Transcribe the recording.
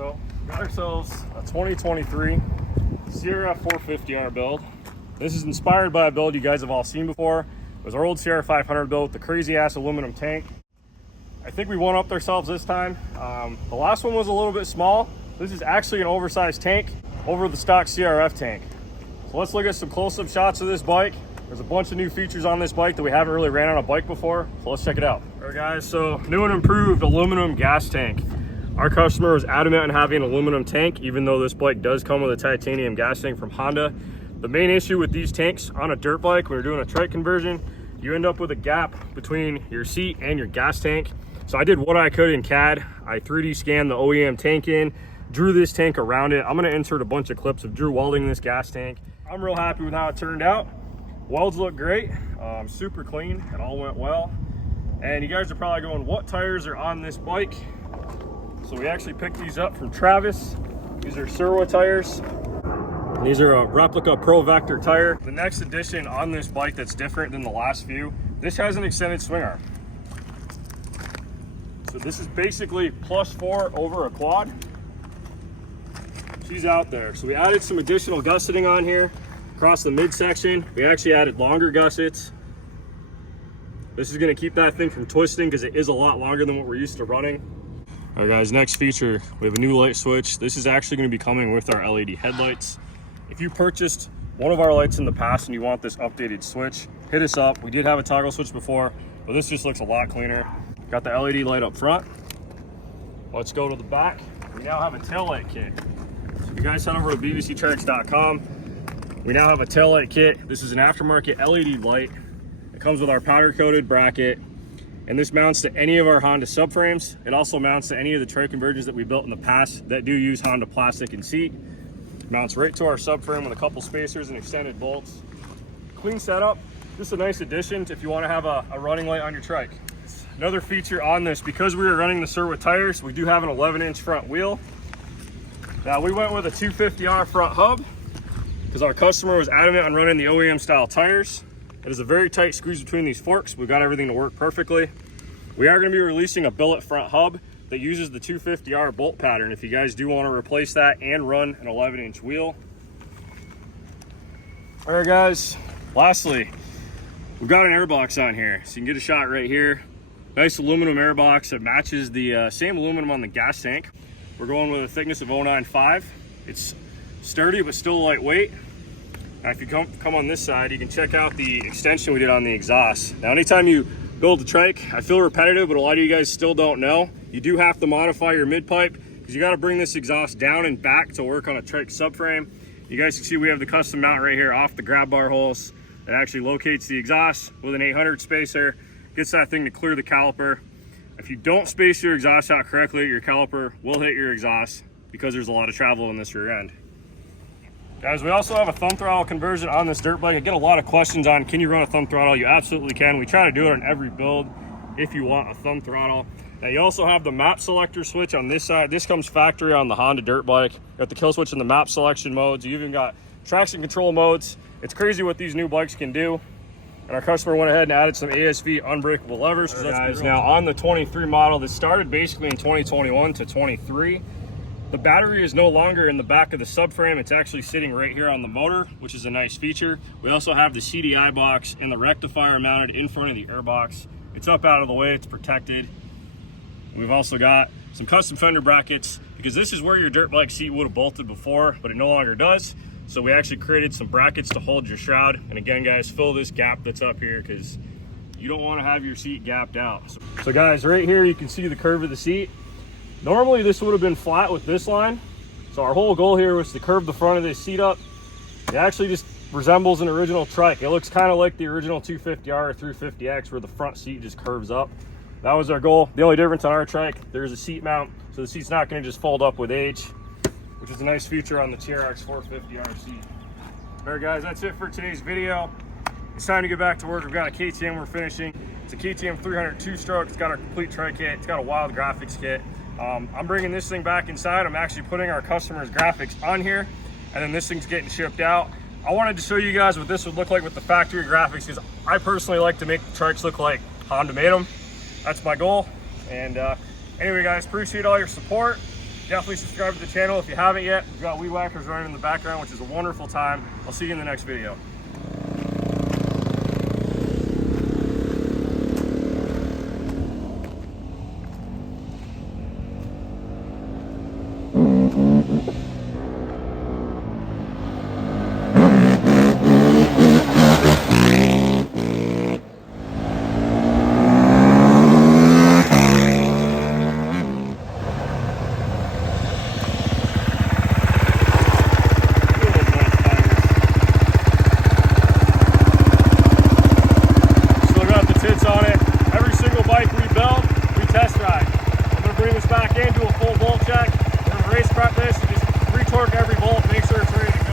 So we got ourselves a 2023 CRF450R build. This is inspired by a build you guys have all seen before. It was our old CRF500 build with the crazy ass aluminum tank. I think we one-upped ourselves this time. The last one was a little bit small. This is actually an oversized tank over the stock CRF tank. So let's look at some close-up shots of this bike. There's a bunch of new features on this bike that we haven't really ran on a bike before, so let's check it out. All right guys, so new and improved aluminum gas tank. Our customer was adamant on having an aluminum tank, even though this bike does come with a titanium gas tank from Honda. The main issue with these tanks on a dirt bike, when you're doing a trike conversion, you end up with a gap between your seat and your gas tank. So I did what I could in CAD. I 3D scanned the OEM tank in, drew this tank around it. I'm gonna insert a bunch of clips of Drew welding this gas tank. I'm real happy with how it turned out. Welds look great, super clean, it all went well. And you guys are probably going, what tires are on this bike? So we actually picked these up from Travis. These are Serwa tires. And these are a replica Pro Vector tire. The next addition on this bike that's different than the last few, this has an extended swing arm. So this is basically +4 over a quad. She's out there. So we added some additional gusseting on here across the midsection. We actually added longer gussets. This is gonna keep that thing from twisting because it is a lot longer than what we're used to running. All right guys, next feature, we have a new light switch. This is actually gonna be coming with our LED headlights. If you purchased one of our lights in the past and you want this updated switch, hit us up. We did have a toggle switch before, but this just looks a lot cleaner. Got the LED light up front. Let's go to the back. We now have a taillight kit. So if you guys head over to bbctrikes.com, we now have a taillight kit. This is an aftermarket LED light. It comes with our powder coated bracket, and this mounts to any of our Honda subframes. It also mounts to any of the trike conversions that we built in the past that do use Honda plastic and seat. It mounts right to our subframe with a couple spacers and extended bolts. Clean setup. Just a nice addition if you want to have a running light on your trike. Another feature on this, because we were running the Serwa tires, we do have an 11-inch front wheel. Now we went with a 250R front hub because our customer was adamant on running the OEM style tires. It is a very tight squeeze between these forks. We've got everything to work perfectly. We are going to be releasing a billet front hub that uses the 250R bolt pattern if you guys do want to replace that and run an 11-inch wheel. All right guys, lastly, we've got an airbox on here. So you can get a shot right here. Nice aluminum airbox. It matches the same aluminum on the gas tank. We're going with a thickness of 0.95. It's sturdy but still lightweight. Now if you come on this side, you can check out the extension we did on the exhaust. Now anytime you build a trike, I feel repetitive, but a lot of you guys still don't know, you do have to modify your mid pipe because you got to bring this exhaust down and back to work on a trike subframe. You guys can see we have the custom mount right here off the grab bar holes that actually locates the exhaust with an 800 spacer, gets that thing to clear the caliper. If you don't space your exhaust out correctly, your caliper will hit your exhaust because there's a lot of travel in this rear end. Guys, we also have a thumb throttle conversion on this dirt bike. I get a lot of questions on, can you run a thumb throttle? You absolutely can. We try to do it on every build if you want a thumb throttle. Now you also have the map selector switch on this side. This comes factory on the Honda dirt bike. You got the kill switch and the map selection modes. You even got traction control modes. It's crazy what these new bikes can do. And our customer went ahead and added some ASV unbreakable levers. Right, guys, now on the 23 model, this started basically in 2021 to 23. The battery is no longer in the back of the subframe. It's actually sitting right here on the motor, which is a nice feature. We also have the CDI box and the rectifier mounted in front of the airbox. It's up out of the way, it's protected. We've also got some custom fender brackets because this is where your dirt bike seat would have bolted before, but it no longer does. So we actually created some brackets to hold your shroud. And again, guys, fill this gap that's up here because you don't want to have your seat gapped out. So guys, right here, you can see the curve of the seat. Normally this would have been flat with this line. So our whole goal here was to curve the front of this seat up. It actually just resembles an original trike. It looks kind of like the original 250R or 350X where the front seat just curves up. That was our goal. The only difference on our trike, there's a seat mount. So the seat's not going to just fold up with age, which is a nice feature on the TRX450R seat. All right guys, that's it for today's video. It's time to get back to work. We've got a KTM we're finishing. It's a KTM 300 2-stroke. It's got our complete trike kit. It's got a wild graphics kit. I'm bringing this thing back inside. I'm actually putting our customer's graphics on here, and then this thing's getting shipped out. I wanted to show you guys what this would look like with the factory graphics because I personally like to make the trikes look like Honda made them. That's my goal. And anyway guys, appreciate all your support. Definitely subscribe to the channel if you haven't yet. We've got weed whackers running in the background, which is a wonderful time. I'll see you in the next video. Back in, do a full bolt check. We're gonna race prep this, and just retorque every bolt, make sure it's ready to go.